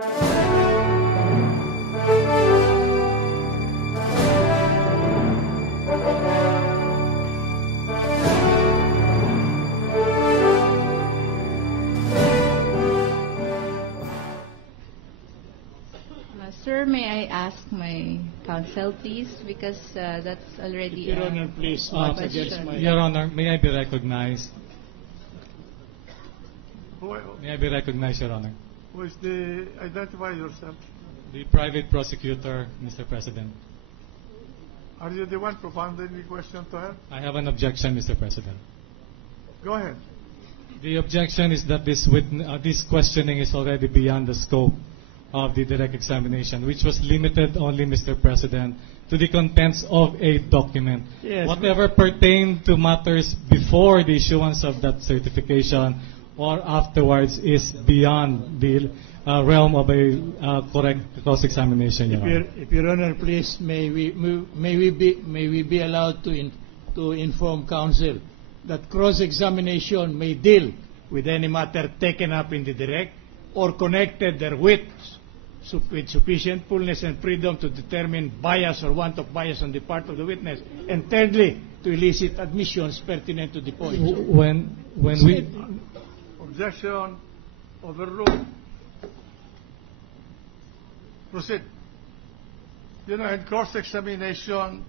Sir, may I ask my counsel, please, because that's already Your Honor, please, question. Your Honor, may I be recognized? May I be recognized, Your Honor? Who is the, identify yourself. The private prosecutor, Mr. President. Are you the one propounding the question to her? I have an objection, Mr. President. Go ahead. The objection is that this questioning is already beyond the scope of the direct examination, which was limited only, Mr. President, to the contents of a document. Yes. Whatever pertained to matters before the issuance of that certification or afterwards is beyond the realm of a correct cross-examination. If Your Honor, please, may we be allowed to inform counsel that cross-examination may deal with any matter taken up in the direct or connected therewith with sufficient fullness and freedom to determine bias or want of bias on the part of the witness, and thirdly, to elicit admissions pertinent to the point. When we... Objection overruled. Proceed. You know, in cross-examination,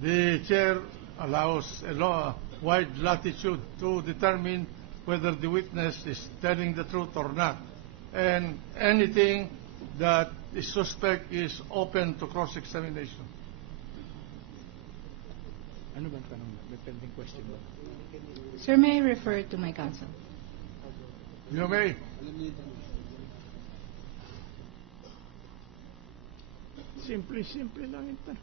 the chair allows a wide latitude to determine whether the witness is telling the truth or not. And anything that is suspect is open to cross-examination. Ano bang tanong? May pending question ba? Sir, may I refer to my counsel? You may. Simple lang ito.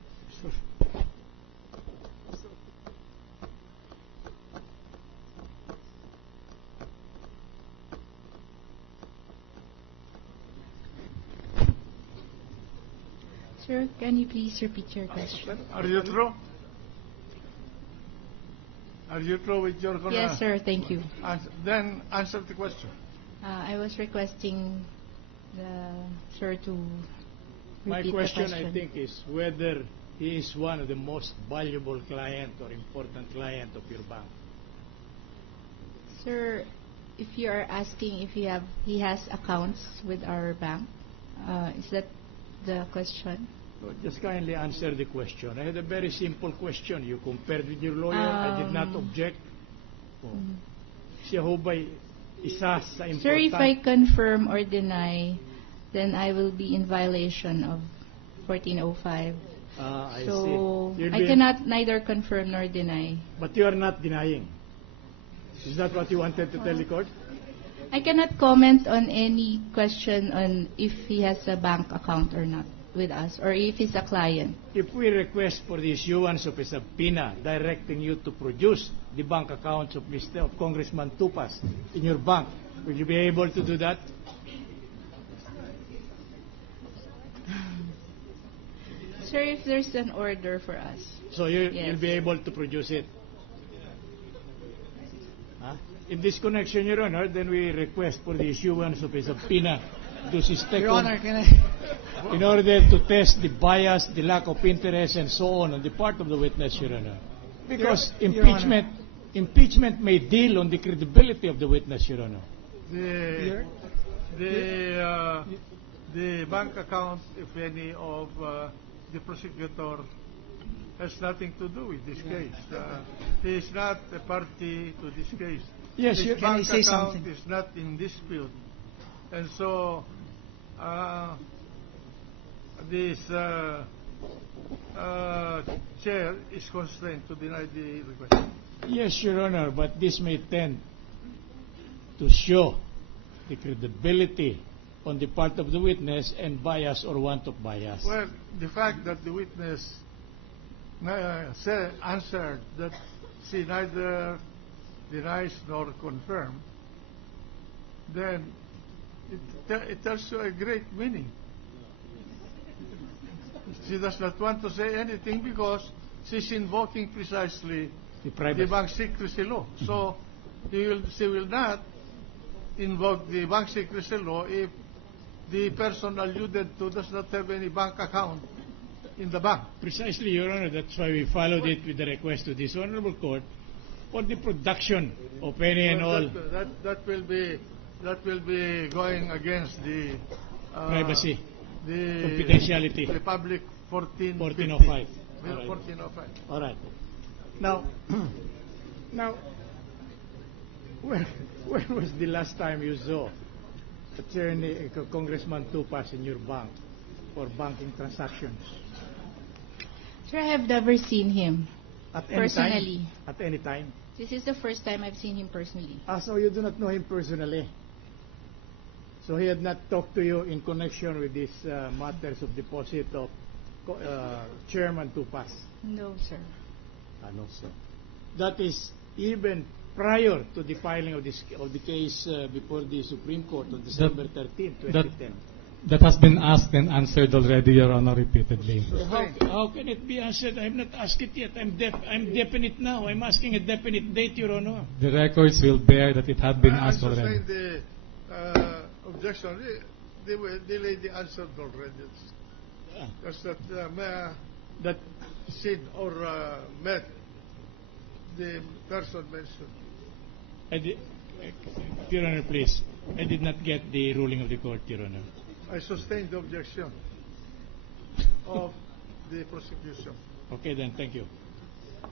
Sir, can you please repeat your question? Are you through? Are you through with your... Yes, sir. Thank you. Then answer the question. I was requesting the sir to My repeat question, the question. I think, is whether he is one of the most valuable client or important client of your bank. Sir, if you are asking if he has accounts with our bank, is that the question? So just kindly answer the question. I had a very simple question. You compared with your lawyer. I did not object. Siya ho ba'y isa sa important... Sir, if I confirm or deny, then I will be in violation of 1405. I So see. I cannot neither confirm nor deny. But you are not denying. Is that what you wanted to tell the court? I cannot comment on any question on if he has a bank account or not with us, or if he's a client. If we request for the issuance of a subpoena directing you to produce the bank accounts of Congressman Tupas in your bank, will you be able to do that? Sir, if there's an order for us. So you'll Yes. be able to produce it? Huh? In this connection, Your Honor, then we request for the issuance of a subpoena to Your Honor, can I... in order to test the bias, the lack of interest, and so on the part of the witness, Your Honor. Because Your impeachment may deal on the credibility of the witness, Your Honor. The bank account, if any, of the prosecutor has nothing to do with this case. He is not a party to this case. Yes, His can I bank say account something? is not in dispute. And so, this chair is constrained to deny the request. Yes, Your Honor, but this may tend to show the credibility on the part of the witness and bias or want of bias. Well, the fact that the witness answered that she neither denies nor confirms, then it tells you a great meaning. She does not want to say anything because she's invoking precisely the bank secrecy law. So she will not invoke the bank secrecy law if the person alluded to does not have any bank account in the bank. Precisely, Your Honor. That's why we followed it with the request to this honorable court for the production of any and all That will be going against the privacy, the confidentiality. Republic 1405. Bill All right. 1405. All right. Now, now, when was the last time you saw Attorney Congressman Tupas in your bank for banking transactions? Sir, I have never seen him At any personally. time? At any time? This is the first time I've seen him personally. So you do not know him personally. So he had not talked to you in connection with these matters of deposit of Chairman Tupas. No, sir. No, sir. That is even prior to the filing of the case before the Supreme Court on December 13, 2010. That has been asked and answered already, Your Honor, repeatedly. So how can it be answered? I have not asked it yet. I'm definite now. I'm asking a definite date, Your Honor. The records will bear that it had been asked I already. sustain the objection. The lady answered already. Just that That seen or met the person mentioned. Your Honor, please. I did not get the ruling of the court, Your Honor. I sustain the objection of the prosecution. Okay, then. Thank you.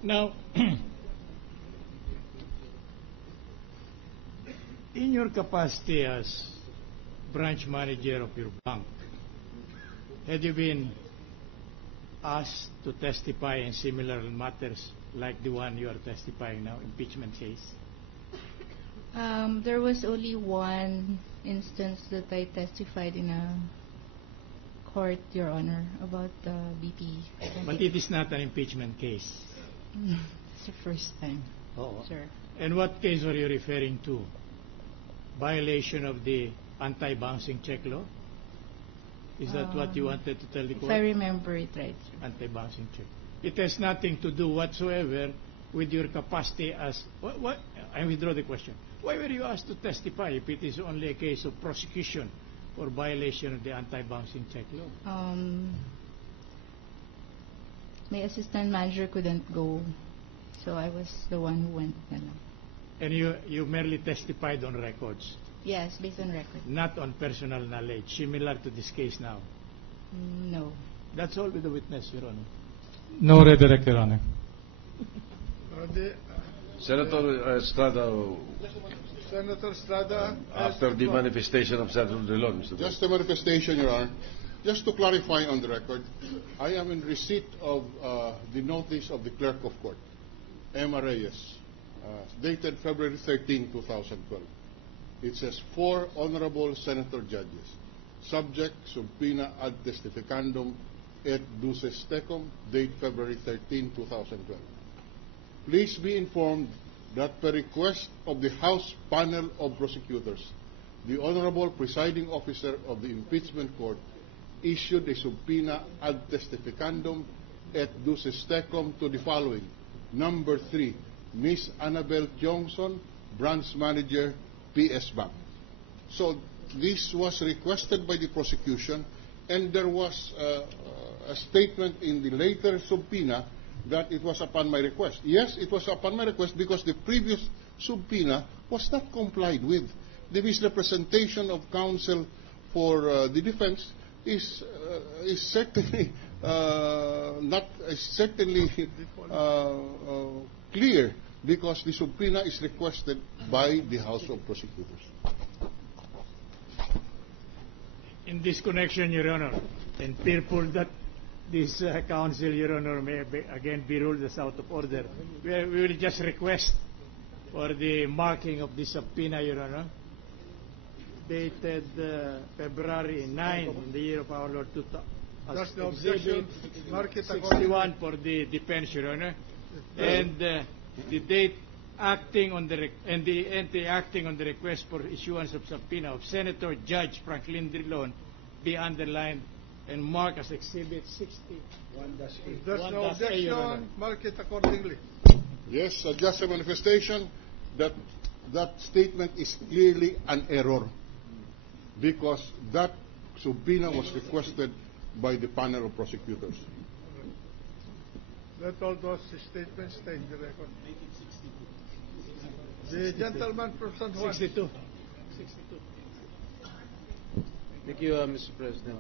Now, in your capacity as branch manager of your bank, had you been asked to testify in similar matters like the one you are testifying now, impeachment case? There was only one instance that I testified in a court, Your Honor, about the BP. But it is not an impeachment case. It's the first time, sir. And what case are you referring to? Violation of the anti-bouncing check law? Is that what you wanted to tell the If court? I remember it right, sir. Anti-bouncing check. It has nothing to do whatsoever with your capacity as... What? I withdraw the question. Why were you asked to testify if it is only a case of prosecution for violation of the anti-bouncing check law? My assistant manager couldn't go, so I was the one who went. And you merely testified on records, Yes, based on record. not on personal knowledge, similar to this case now. No. That's all with the witness, Your Honor. No redirect, Your Honor. Senator Estrada, Senator Estrada, after the manifestation of Senator Drilon, Mr. Just a manifestation, Your Honor. Just to clarify on the record, I am in receipt of the notice of the Clerk of Court, Emma Reyes, dated February 13, 2012. It says, 4 honorable senator judges, subject subpoena ad testificandum et duces tecum, date February 13, 2012. Please be informed that per request of the House Panel of Prosecutors, the Honorable Presiding Officer of the Impeachment Court issued a subpoena ad testificandum et duces tecum to the following. Number 3, Miss Annabel Johnson, Branch Manager, PS Bank. So this was requested by the prosecution, and there was a statement in the later subpoena that it was upon my request. Yes, it was upon my request because the previous subpoena was not complied with. The misrepresentation of counsel for the defense is certainly clear because the subpoena is requested by the House of Prosecutors. In this connection, Your Honor, and fearful that this counsel, Your Honor, may again be ruled as out of order, we will just request for the marking of the subpoena, Your Honor, dated February 9 in the year of our Lord 2000. That's the objection. Mark it 61 for the defense, Your Honor, and the date acting on the and the entry acting on the request for issuance of subpoena of Senator Judge Franklin Drilon be underlined and marked as Exhibit 61-A. There's no objection. Mark it accordingly. Yes, just a manifestation that that statement is clearly an error because that subpoena was requested by the panel of prosecutors. Let all those statements stay in the record. The gentleman from San Juan. 62. Thank you, Mr. President.